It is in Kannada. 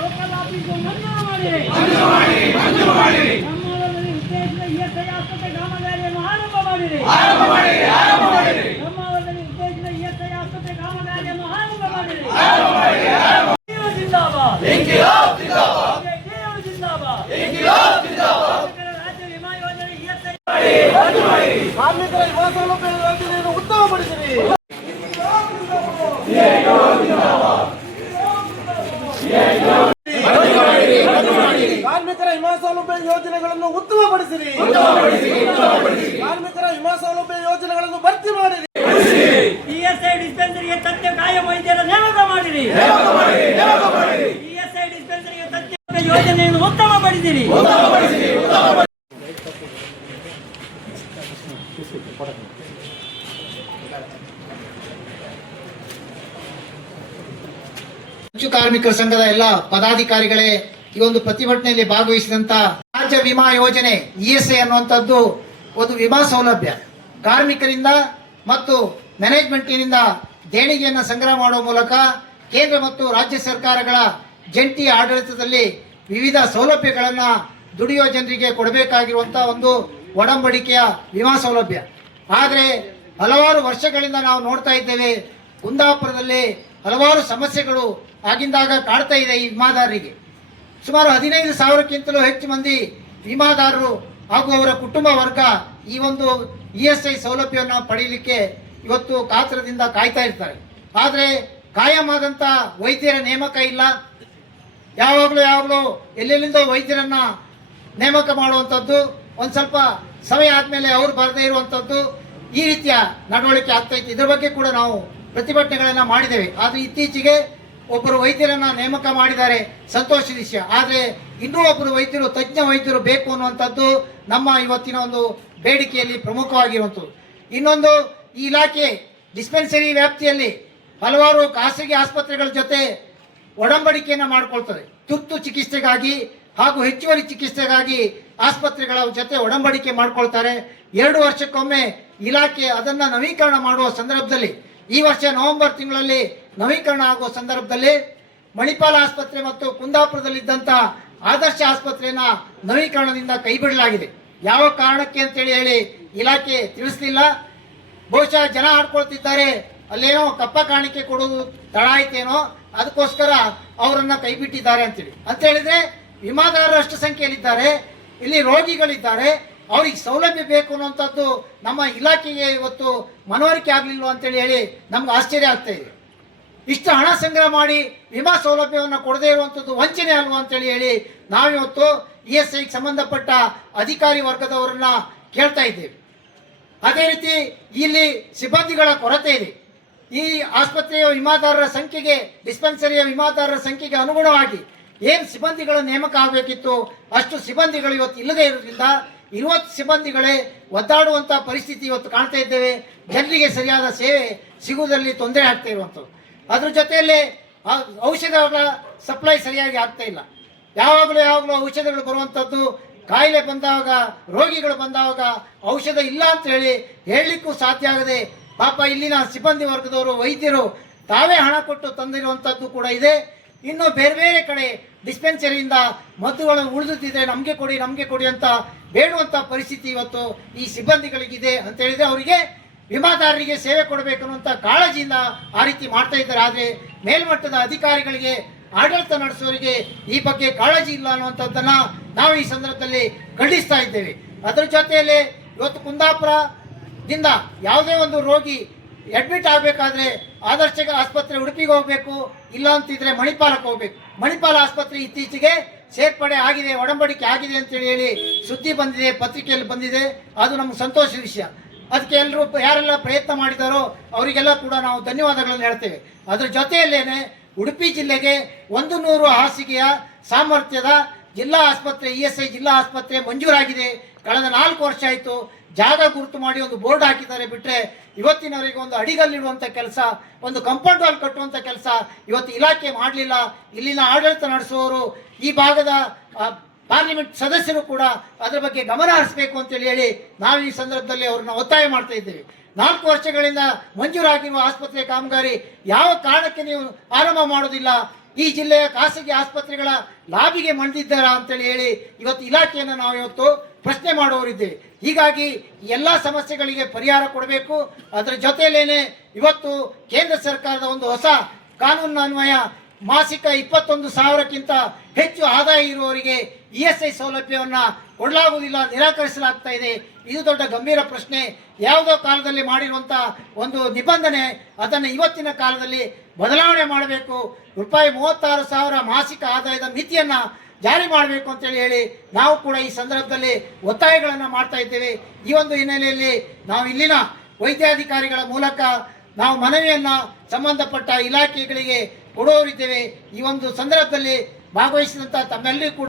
ಲೋಕಲ್ ಆಫೀಸ್ ಮಂಜೂರು ಮಾಡಿರಿ. ಉದ್ದೇಶಿತ ಆಸ್ಪತ್ರೆ ಕಾಮಗಾರಿಯನ್ನು ಆರಂಭ ಮಾಡಿರಿ. ಬ್ರಹ್ಮಾವರದಲ್ಲಿ ಉದ್ದೇಶಿತ ಆಸ್ಪತ್ರೆ ಕಾಮಗಾರಿಯನ್ನು ಆರಂಭ ಮಾಡಿರಿ. ಜಿಂದಾಬಾದ್ ರಾಜ್ಯ ವಿಮಾ ಯೋಜನೆ ಕಾರ್ಮಿಕರ ವಿಮಾ ಸೌಲಭ್ಯ ಯೋಜನೆಯನ್ನು ಉತ್ತಮಪಡಿಸಿರಿ. ಕಾರ್ಮಿಕರ ವಿಮಾ ಸೌಲಭ್ಯ ಯೋಜನೆಗಳನ್ನು ಉತ್ತಮಪಡಿಸಿರಿ. ಕಾರ್ಮಿಕರ ವಿಮಾ ಸೌಲಭ್ಯ ಯೋಜನೆಗಳನ್ನು ಭರ್ತಿ ಮಾಡಿರಿ. ಇಎಸ್ಐ ಡಿಸ್ಪೆನ್ಸರಿಗೆ ತಜ್ಞ ಕಾಯಂ ವೈದ್ಯರ ನೇಮಕ ಮಾಡಿರಿ. ಇಎಸ್ಐ ಡಿಸ್ಪೆನ್ಸರಿಗೆ ತಜ್ಞ ಯೋಜನೆಯನ್ನು ಉತ್ತಮಪಡಿಸಿರಿ. ಕಾರ್ಮಿಕರ ಸಂಘದ ಎಲ್ಲ ಪದಾಧಿಕಾರಿಗಳೇ, ಈ ಒಂದು ಪ್ರತಿಭಟನೆಯಲ್ಲಿ ಭಾಗವಹಿಸಿದಂತ ರಾಜ್ಯ ವಿಮಾ ಯೋಜನೆ ಇಎಸ್ಐ ಅನ್ನುವಂಥದ್ದು ಒಂದು ವಿಮಾ ಸೌಲಭ್ಯ. ಕಾರ್ಮಿಕರಿಂದ ಮತ್ತು ಮ್ಯಾನೇಜ್ಮೆಂಟಿನಿಂದ ದೇಣಿಗೆಯನ್ನು ಸಂಗ್ರಹ ಮಾಡುವ ಮೂಲಕ ಕೇಂದ್ರ ಮತ್ತು ರಾಜ್ಯ ಸರ್ಕಾರಗಳ ಜಂಟಿ ಆಡಳಿತದಲ್ಲಿ ವಿವಿಧ ಸೌಲಭ್ಯಗಳನ್ನು ದುಡಿಯುವ ಜನರಿಗೆ ಕೊಡಬೇಕಾಗಿರುವಂತಹ ಒಂದು ಒಡಂಬಡಿಕೆಯ ವಿಮಾ ಸೌಲಭ್ಯ. ಆದರೆ ಹಲವಾರು ವರ್ಷಗಳಿಂದ ನಾವು ನೋಡ್ತಾ ಇದ್ದೇವೆ, ಕುಂದಾಪುರದಲ್ಲಿ ಹಲವಾರು ಸಮಸ್ಯೆಗಳು ಆಗಿಂದಾಗ ಕಾಡ್ತಾ ಇದೆ. ಈ ವಿಮಾದಾರರಿಗೆ ಸುಮಾರು 15,000ಕ್ಕಿಂತಲೂ ಹೆಚ್ಚು ಮಂದಿ ವಿಮಾದಾರರು ಹಾಗೂ ಅವರ ಕುಟುಂಬ ವರ್ಗ ಈ ಒಂದು ಇಎಸ್ಐ ಸೌಲಭ್ಯವನ್ನು ಪಡೆಯಲಿಕ್ಕೆ ಇವತ್ತು ಕಾತರದಿಂದ ಕಾಯ್ತಾ ಇರ್ತಾರೆ. ಆದರೆ ಕಾಯಂ ಆದಂಥ ವೈದ್ಯರ ನೇಮಕ ಇಲ್ಲ. ಯಾವಾಗಲೂ ಎಲ್ಲೆಲ್ಲಿಂದ ವೈದ್ಯರನ್ನ ನೇಮಕ ಮಾಡುವಂಥದ್ದು, ಒಂದು ಸ್ವಲ್ಪ ಸಮಯ ಆದಮೇಲೆ ಅವರು ಬರದೇ ಇರುವಂಥದ್ದು, ಈ ರೀತಿಯ ನಡವಳಿಕೆ ಆಗ್ತಾ ಇತ್ತು. ಇದರ ಬಗ್ಗೆ ಕೂಡ ನಾವು ಪ್ರತಿಭಟನೆಗಳನ್ನು ಮಾಡಿದ್ದೇವೆ. ಆದರೆ ಇತ್ತೀಚೆಗೆ ಒಬ್ಬರು ವೈದ್ಯರನ್ನ ನೇಮಕ ಮಾಡಿದ್ದಾರೆ, ಸಂತೋಷದ ವಿಷಯ. ಆದರೆ ಇನ್ನೂ ಒಬ್ಬರು ವೈದ್ಯರು, ತಜ್ಞ ವೈದ್ಯರು ಬೇಕು ಅನ್ನುವಂಥದ್ದು ನಮ್ಮ ಇವತ್ತಿನ ಒಂದು ಬೇಡಿಕೆಯಲ್ಲಿ ಪ್ರಮುಖವಾಗಿರುವಂಥದ್ದು. ಇನ್ನೊಂದು, ಈ ಇಲಾಖೆ ಡಿಸ್ಪೆನ್ಸರಿ ವ್ಯಾಪ್ತಿಯಲ್ಲಿ ಹಲವಾರು ಖಾಸಗಿ ಆಸ್ಪತ್ರೆಗಳ ಜೊತೆ ಒಡಂಬಡಿಕೆಯನ್ನು ಮಾಡಿಕೊಳ್ತದೆ. ತುರ್ತು ಚಿಕಿತ್ಸೆಗಾಗಿ ಹಾಗೂ ಹೆಚ್ಚುವರಿ ಚಿಕಿತ್ಸೆಗಾಗಿ ಆಸ್ಪತ್ರೆಗಳ ಜೊತೆ ಒಡಂಬಡಿಕೆ ಮಾಡಿಕೊಳ್ತಾರೆ. 2 ವರ್ಷಕ್ಕೊಮ್ಮೆ ಇಲಾಖೆ ಅದನ್ನು ನವೀಕರಣ ಮಾಡುವ ಸಂದರ್ಭದಲ್ಲಿ, ಈ ವರ್ಷ ನವೆಂಬರ್ ತಿಂಗಳಲ್ಲಿ ನವೀಕರಣ ಆಗುವ ಸಂದರ್ಭದಲ್ಲಿ ಮಣಿಪಾಲ ಆಸ್ಪತ್ರೆ ಮತ್ತು ಕುಂದಾಪುರದಲ್ಲಿದ್ದಂಥ ಆದರ್ಶ ಆಸ್ಪತ್ರೆಯನ್ನ ನವೀಕರಣದಿಂದ ಕೈಬಿಡಲಾಗಿದೆ. ಯಾವ ಕಾರಣಕ್ಕೆ ಅಂತೇಳಿ ಇಲಾಖೆ ತಿಳಿಸಲಿಲ್ಲ. ಬಹುಶಃ ಜನ ಆಡ್ಕೊಳ್ತಿದ್ದಾರೆ, ಅಲ್ಲೇನೋ ಕಪ್ಪ ಕಾಣಿಕೆ ಕೊಡೋದು ತಡ ಆಯ್ತೇನೋ, ಅದಕ್ಕೋಸ್ಕರ ಅವರನ್ನ ಕೈಬಿಟ್ಟಿದ್ದಾರೆ ಅಂತ ಹೇಳಿದ್ರೆ, ವಿಮಾದಾರರು ಅಷ್ಟು ಸಂಖ್ಯೆಯಲ್ಲಿದ್ದಾರೆ, ಇಲ್ಲಿ ರೋಗಿಗಳಿದ್ದಾರೆ, ಅವ್ರಿಗೆ ಸೌಲಭ್ಯ ಬೇಕು ಅನ್ನುವಂಥದ್ದು ನಮ್ಮ ಇಲಾಖೆಗೆ ಇವತ್ತು ಮನವರಿಕೆ ಆಗಲಿಲ್ಲ ಅಂತೇಳಿ ನಮ್ಗೆ ಆಶ್ಚರ್ಯ ಆಗ್ತಾ ಇದೆ. ಇಷ್ಟು ಹಣ ಸಂಗ್ರಹ ಮಾಡಿ ವಿಮಾ ಸೌಲಭ್ಯವನ್ನು ಕೊಡದೇ ಇರುವಂಥದ್ದು ವಂಚನೆ ಅಲ್ವಾ ಅಂತೇಳಿ ನಾವಿವತ್ತು ಇಎಸ್ಐಗೆ ಸಂಬಂಧಪಟ್ಟ ಅಧಿಕಾರಿ ವರ್ಗದವರನ್ನ ಕೇಳ್ತಾ ಇದ್ದೇವೆ. ಅದೇ ರೀತಿ ಇಲ್ಲಿ ಸಿಬ್ಬಂದಿಗಳ ಕೊರತೆ ಇದೆ. ಈ ಆಸ್ಪತ್ರೆಯ ವಿಮಾದಾರರ ಸಂಖ್ಯೆಗೆ, ಡಿಸ್ಪೆನ್ಸರಿಯ ವಿಮಾದಾರರ ಸಂಖ್ಯೆಗೆ ಅನುಗುಣವಾಗಿ ಏನು ಸಿಬ್ಬಂದಿಗಳ ನೇಮಕ ಆಗಬೇಕಿತ್ತು ಅಷ್ಟು ಸಿಬ್ಬಂದಿಗಳು ಇವತ್ತು ಇಲ್ಲದೇ ಇರೋದ್ರಿಂದ 20 ಸಿಬ್ಬಂದಿಗಳೇ ಒದ್ದಾಡುವಂಥ ಪರಿಸ್ಥಿತಿ ಇವತ್ತು ಕಾಣ್ತಾ ಇದ್ದೇವೆ. ಜನರಿಗೆ ಸರಿಯಾದ ಸೇವೆ ಸಿಗುವುದರಲ್ಲಿ ತೊಂದರೆ ಆಗ್ತಾ ಇರುವಂಥದ್ದು. ಅದ್ರ ಜೊತೆಯಲ್ಲಿ ಔಷಧಗಳ ಸಪ್ಲೈ ಸರಿಯಾಗಿ ಆಗ್ತಾ ಇಲ್ಲ. ಯಾವಾಗಲೂ ಔಷಧಗಳು ಬರುವಂಥದ್ದು, ಕಾಯಿಲೆ ಬಂದಾಗ, ರೋಗಿಗಳು ಬಂದಾಗ ಔಷಧ ಇಲ್ಲ ಅಂತ ಹೇಳಲಿಕ್ಕೂ ಸಾಧ್ಯ ಆಗದೆ ಪಾಪ ಇಲ್ಲಿನ ಸಿಬ್ಬಂದಿ ವರ್ಗದವರು, ವೈದ್ಯರು ತಾವೇ ಹಣ ಕೊಟ್ಟು ತಂದಿರುವಂಥದ್ದು ಕೂಡ ಇದೆ. ಇನ್ನು ಬೇರೆ ಕಡೆ ಡಿಸ್ಪೆನ್ಸರಿಯಿಂದ ಮದ್ದುಗಳು ಉಳಿದುತ್ತಿದ್ರೆ ನಮಗೆ ಕೊಡಿ ಅಂತ ಬೇಡುವಂಥ ಪರಿಸ್ಥಿತಿ ಇವತ್ತು ಈ ಸಿಬ್ಬಂದಿಗಳಿಗಿದೆ ಅಂತ ಹೇಳಿದ್ರೆ, ಅವರಿಗೆ ವಿಮಾದಾರರಿಗೆ ಸೇವೆ ಕೊಡಬೇಕು ಅನ್ನುವಂಥ ಕಾಳಜಿಯಿಂದ ಆ ರೀತಿ ಮಾಡ್ತಾ ಇದ್ದಾರೆ. ಆದರೆ ಮೇಲ್ಮಟ್ಟದ ಅಧಿಕಾರಿಗಳಿಗೆ, ಆಡಳಿತ ನಡೆಸುವವರಿಗೆ ಈ ಬಗ್ಗೆ ಕಾಳಜಿ ಇಲ್ಲ ಅನ್ನುವಂಥದ್ದನ್ನು ನಾವು ಈ ಸಂದರ್ಭದಲ್ಲಿ ಖಂಡಿಸ್ತಾ ಇದ್ದೇವೆ. ಅದರ ಜೊತೆಯಲ್ಲಿ ಇವತ್ತು ಕುಂದಾಪುರದಿಂದ ಯಾವುದೇ ಒಂದು ರೋಗಿ ಅಡ್ಮಿಟ್ ಆಗಬೇಕಾದ್ರೆ ಆದರ್ಶ ಆಸ್ಪತ್ರೆ ಉಡುಪಿಗೆ ಹೋಗಬೇಕು, ಇಲ್ಲ ಅಂತಿದ್ರೆ ಮಣಿಪಾಲಕ್ಕೆ ಹೋಗಬೇಕು. ಮಣಿಪಾಲ ಆಸ್ಪತ್ರೆ ಇತ್ತೀಚೆಗೆ ಸೇರ್ಪಡೆ ಆಗಿದೆ, ಒಡಂಬಡಿಕೆ ಆಗಿದೆ ಅಂತೇಳಿ ಸುದ್ದಿ ಬಂದಿದೆ, ಪತ್ರಿಕೆಯಲ್ಲಿ ಬಂದಿದೆ. ಅದು ನಮ್ಗೆ ಸಂತೋಷದ ವಿಷಯ. ಅದಕ್ಕೆ ಯಾರೆಲ್ಲ ಪ್ರಯತ್ನ ಮಾಡಿದಾರೋ ಅವರಿಗೆಲ್ಲ ಕೂಡ ನಾವು ಧನ್ಯವಾದಗಳನ್ನು ಹೇಳ್ತೇವೆ. ಅದರ ಜೊತೆಯಲ್ಲೇನೆ ಉಡುಪಿ ಜಿಲ್ಲೆಗೆ 100 ಹಾಸಿಗೆಯ ಸಾಮರ್ಥ್ಯದ ಜಿಲ್ಲಾ ಆಸ್ಪತ್ರೆ, ಇಎಸ್ಐ ಜಿಲ್ಲಾ ಆಸ್ಪತ್ರೆ ಮಂಜೂರಾಗಿದೆ. ಕಳೆದ 4 ವರ್ಷ ಆಯಿತು. ಜಾಗ ಗುರುತು ಮಾಡಿ ಒಂದು ಬೋರ್ಡ್ ಹಾಕಿದ್ದಾರೆ ಬಿಟ್ಟರೆ ಇವತ್ತಿನವರೆಗೆ ಒಂದು ಅಡಿಗಲ್ಲಿಡುವಂಥ ಕೆಲಸ, ಒಂದು ಕಾಂಪೌಂಡ್ ವಾಲ್ ಕಟ್ಟುವಂಥ ಕೆಲಸ ಇವತ್ತು ಇಲಾಖೆ ಮಾಡಲಿಲ್ಲ. ಇಲ್ಲಿನ ಆಡಳಿತ ನಡೆಸುವವರು, ಈ ಭಾಗದ ಪಾರ್ಲಿಮೆಂಟ್ ಸದಸ್ಯರು ಕೂಡ ಅದರ ಬಗ್ಗೆ ಗಮನ ಹರಿಸಬೇಕು ಅಂತೇಳಿ ಹೇಳಿ ನಾವು ಈ ಸಂದರ್ಭದಲ್ಲಿ ಅವ್ರನ್ನ ಒತ್ತಾಯ ಮಾಡ್ತಾ ಇದ್ದೇವೆ. 4 ವರ್ಷಗಳಿಂದ ಮಂಜೂರಾಗಿರುವ ಆಸ್ಪತ್ರೆ ಕಾಮಗಾರಿ ಯಾವ ಕಾರಣಕ್ಕೆ ನೀವು ಆರಂಭ ಮಾಡೋದಿಲ್ಲ? ಈ ಜಿಲ್ಲೆಯ ಖಾಸಗಿ ಆಸ್ಪತ್ರೆಗಳ ಲಾಭಿಗೆ ಮಣಿದಿದ್ದಾರಾ ಅಂತೇಳಿ ಹೇಳಿ ಇವತ್ತು ಇಲಾಖೆಯನ್ನು ನಾವು ಇವತ್ತು ಪ್ರಶ್ನೆ ಮಾಡುವವರಿದ್ದೇವೆ. ಹೀಗಾಗಿ ಎಲ್ಲ ಸಮಸ್ಯೆಗಳಿಗೆ ಪರಿಹಾರ ಕೊಡಬೇಕು. ಅದರ ಜೊತೆಯಲ್ಲೇನೆ ಇವತ್ತು ಕೇಂದ್ರ ಸರ್ಕಾರದ ಒಂದು ಹೊಸ ಕಾನೂನು ಅನ್ವಯ ಮಾಸಿಕ 21,000ಕ್ಕಿಂತ ಹೆಚ್ಚು ಆದಾಯ ಇರುವವರಿಗೆ ESI ಸೌಲಭ್ಯವನ್ನು ಕೊಡಲಾಗುವುದಿಲ್ಲ, ನಿರಾಕರಿಸಲಾಗ್ತಾ ಇದೆ. ಇದು ದೊಡ್ಡ ಗಂಭೀರ ಪ್ರಶ್ನೆ. ಯಾವುದೋ ಕಾಲದಲ್ಲಿ ಮಾಡಿರುವಂಥ ಒಂದು ನಿಬಂಧನೆ ಅದನ್ನು ಇವತ್ತಿನ ಕಾಲದಲ್ಲಿ ಬದಲಾವಣೆ ಮಾಡಬೇಕು. ₹36,000 ಮಾಸಿಕ ಆದಾಯದ ಮಿತಿಯನ್ನು ಜಾರಿ ಮಾಡಬೇಕು ಅಂತೇಳಿ ಹೇಳಿ ನಾವು ಕೂಡ ಈ ಸಂದರ್ಭದಲ್ಲಿ ಒತ್ತಾಯಗಳನ್ನು ಮಾಡ್ತಾ ಇದ್ದೇವೆ. ಈ ಒಂದು ಹಿನ್ನೆಲೆಯಲ್ಲಿ ನಾವು ಇಲ್ಲಿನ ವೈದ್ಯಾಧಿಕಾರಿಗಳ ಮೂಲಕ ನಾವು ಮನವಿಯನ್ನು ಸಂಬಂಧಪಟ್ಟ ಇಲಾಖೆಗಳಿಗೆ ಕೊಡುವವರಿದ್ದೇವೆ. ಈ ಒಂದು ಸಂದರ್ಭದಲ್ಲಿ ಭಾಗವಹಿಸಿದಂಥ ತಮ್ಮೆಲ್ಲರಿಗೂ ಕೂಡ